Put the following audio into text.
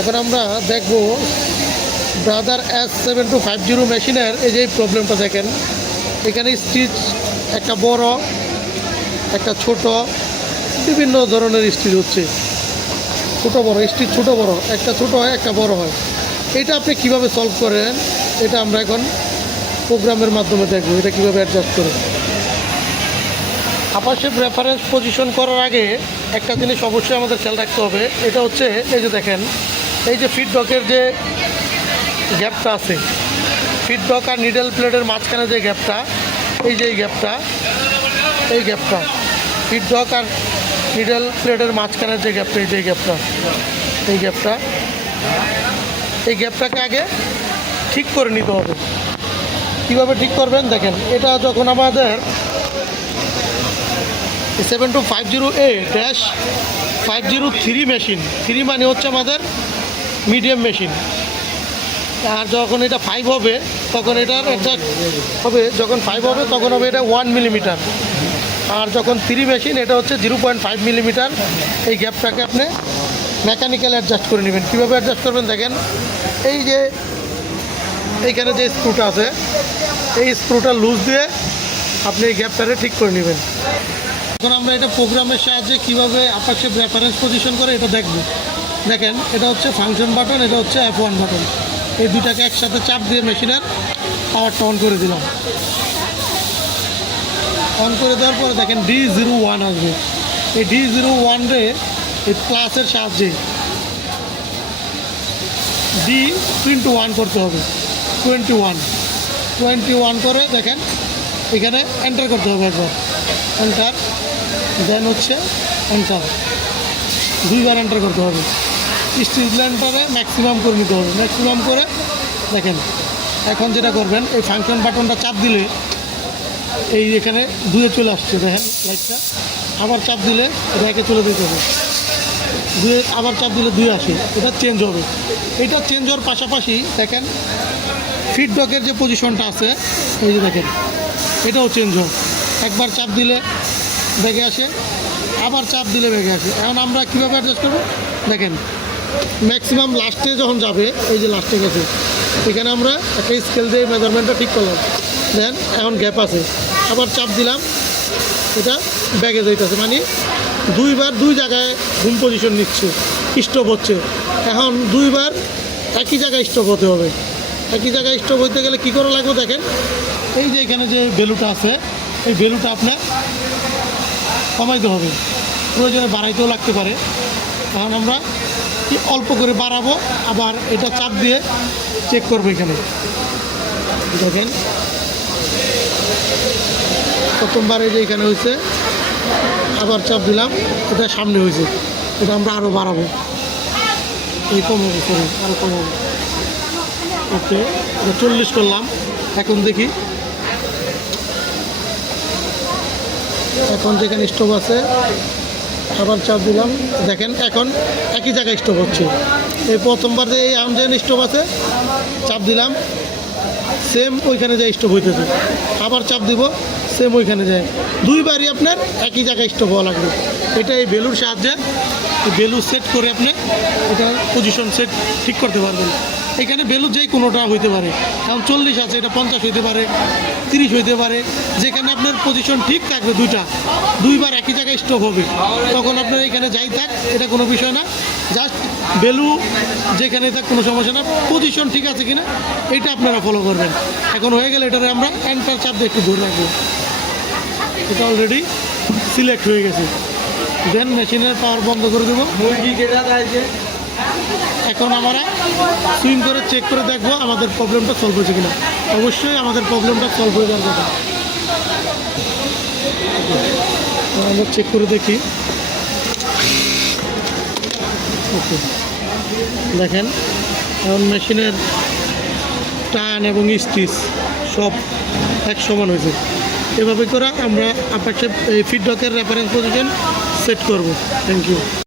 এখন আমরা দেখব ব্রাদার S7250 মেশিনের এই যে প্রবলেমটা দেখেন। এখানে স্টিচ একটা বড় একটা ছোট বিভিন্ন ধরনের স্টিচ হচ্ছে, ছোট বড় স্টিচ, ছোট বড়, একটা ছোট হয় একটা বড় হয়। এটা আপনি কিভাবে সলভ করেন এটা আমরা এখন প্রোগ্রামের মাধ্যমে দেখব এটা কিভাবে অ্যাডজাস্ট করেন। আপাশেপ রেফারেন্স পজিশন করার আগে একটা জিনিস অবশ্যই আমাদের খেয়াল রাখতে হবে। এটা হচ্ছে এই যে দেখেন, এই যে ফিডব্যাকের যে গ্যাপটা আছে, ফিডব্যাক আর নিডল প্লেটের মাঝখানে যে গ্যাপটা, এই যে এই গ্যাপটা ফিডব্যাক আর নিডল প্লেটের মাঝখানের যে গ্যাপটা, এই যে এই গ্যাপটাকে আগে ঠিক করে নিতে হবে। কীভাবে ঠিক করবেন দেখেন, এটা যখন আমাদের 7250A-503 মেশিন, 3 মানে হচ্ছে আমাদের মিডিয়াম মেশিন, আর যখন এটা 5 হবে তখন এটার অ্যাডজাস্ট হবে, যখন 5 হবে তখন হবে এটা 1 মিলিমিটার, আর যখন 3 মেশিন এটা হচ্ছে 0.5 মিলিমিটার। এই গ্যাপটাকে আপনি মেকানিক্যাল অ্যাডজাস্ট করে নেবেন। কীভাবে অ্যাডজাস্ট করবেন দেখেন, এই যে এইখানে যে স্ক্রুটা আছে, এই স্ক্রুটা লুজ দিয়ে আপনি এই গ্যাপটাকে ঠিক করে নেবেন। এখন আমরা এটা প্রোগ্রামের সাহায্যে কীভাবে আপাশেপ রেফারেন্স পজিশন করে এটা দেখব। দেখেন, এটা হচ্ছে ফাংশন বাটন, এটা হচ্ছে F1 বাটন। এই দুটাকে একসাথে চাপ দিয়ে মেশিনের পাওয়ারটা অন করে দিলাম। অন করে দেওয়ার পরে দেখেন D01 আসবে। এই D01 রে এই প্লাসের সাহায্যে D21 করতে হবে। 21 করে দেখেন এখানে এন্টার করতে হবে একবার, এন্টার, দেন হচ্ছে এন্টার, 2 বার এন্টার করতে হবে। স্টিচ লেন্থটারে ম্যাক্সিমাম করে নিতে হবে। ম্যাক্সিমাম করে দেখেন, এখন যেটা করবেন এই ফাংশন বাটনটা চাপ দিলে এই এখানে 2-এ চলে আসছে, দেখেন লাইটটা। আবার চাপ দিলে এটা একে চলে দিতে হবে, 2-এ আবার চাপ দিলে 2 আসে, এটা চেঞ্জ হবে। এটা চেঞ্জ হওয়ার পাশাপাশি দেখেন ফিডব্যাকের যে পজিশনটা আছে, এই যে দেখেন এটাও চেঞ্জ হয়। একবার চাপ দিলে বেগে আসে, আবার চাপ দিলে বেগে আসে। এখন আমরা কীভাবে অ্যাডজাস্ট করবো দেখেন, ম্যাক্সিমাম লাস্টে যখন যাবে, এই যে লাস্টে গেছে, এখানে আমরা একটা স্কেল দিয়ে মেজারমেন্টটা ঠিক করলাম। দেন এখন গ্যাপ আছে, আবার চাপ দিলাম, এটা ব্যাগে যাইতেছে, মানে 2 বার 2 জায়গায় ঘুম পজিশন নিচ্ছে, স্টপ হচ্ছে। এখন 2 বার একই জায়গায় স্টপ হতে হবে। একই জায়গায় স্টপ হইতে গেলে কী করা লাগবে দেখেন, এই যে এখানে যে ভ্যালুটা আছে, এই ভ্যালুটা আপনার কমাইতে হবে, প্রয়োজনে বাড়াইতেও লাগতে পারে। এখন আমরা কি অল্প করে বাড়াবো, আবার এটা চাপ দিয়ে চেক করবো। এখানে দেখেন প্রথমবার এই যে এখানে হয়েছে, আবার চাপ দিলাম, এটা সামনে হয়েছে, এটা আমরা আরও বাড়াবো, এই কমাবো, সরি আরও কমাবো। ওকে, এটা 40 করলাম। এখন দেখি, এখন যেখানে স্টোভ আছে আবার চাপ দিলাম, দেখেন এখন একই জায়গায় স্টোভ হচ্ছে। এই প্রথমবার যে এই আমজেন স্টোভ আছে, চাপ দিলাম, সেম ওইখানে যায় স্টোভ হইতেছে, আবার চাপ দিব, সেম ওইখানে যায়। 2 বারই আপনার একই জায়গায় স্টোভ হওয়া লাগবে। এটা এই বেলুর সাহায্যে বেলু সেট করে আপনি এটা পজিশন সেট ঠিক করতে পারবেন। এখানে বেলু যেই কোনোটা হইতে পারে, কারণ 40 আছে, এটা 50 হইতে পারে, 30 হইতে পারে। যেখানে আপনার পজিশন ঠিক থাকবে, 2 বার একই জায়গায় স্টপ হবে, তখন আপনার এখানে যাই থাক, এটা কোনো বিষয় না। জাস্ট বেলু যেখানে থাক কোনো সমস্যা না, পজিশন ঠিক আছে কিনা এটা আপনারা ফলো করবেন। এখন হয়ে গেলে এটারে আমরা এন্টার চাপ দিয়ে একটু ধরে রাখবো। এটা অলরেডি সিলেক্ট হয়ে গেছে। দেন মেশিনের পাওয়ার বন্ধ করে দেবো। এখন আমরা সুইং করে চেক করে দেখবো আমাদের প্রবলেমটা সলভ হয়েছে কিনা। অবশ্যই আমাদের প্রবলেমটা সলভ হয়ে যাওয়ার কথা। আমরা চেক করে দেখি। ওকে, দেখেন এখন মেশিনের টান এবং স্টিচ সব এক সমান হয়েছে। এভাবে করে আমরা আপাশেপ এই ফিডব্যাকের রেফারেন্স পজিশন সেট করব। Thank you.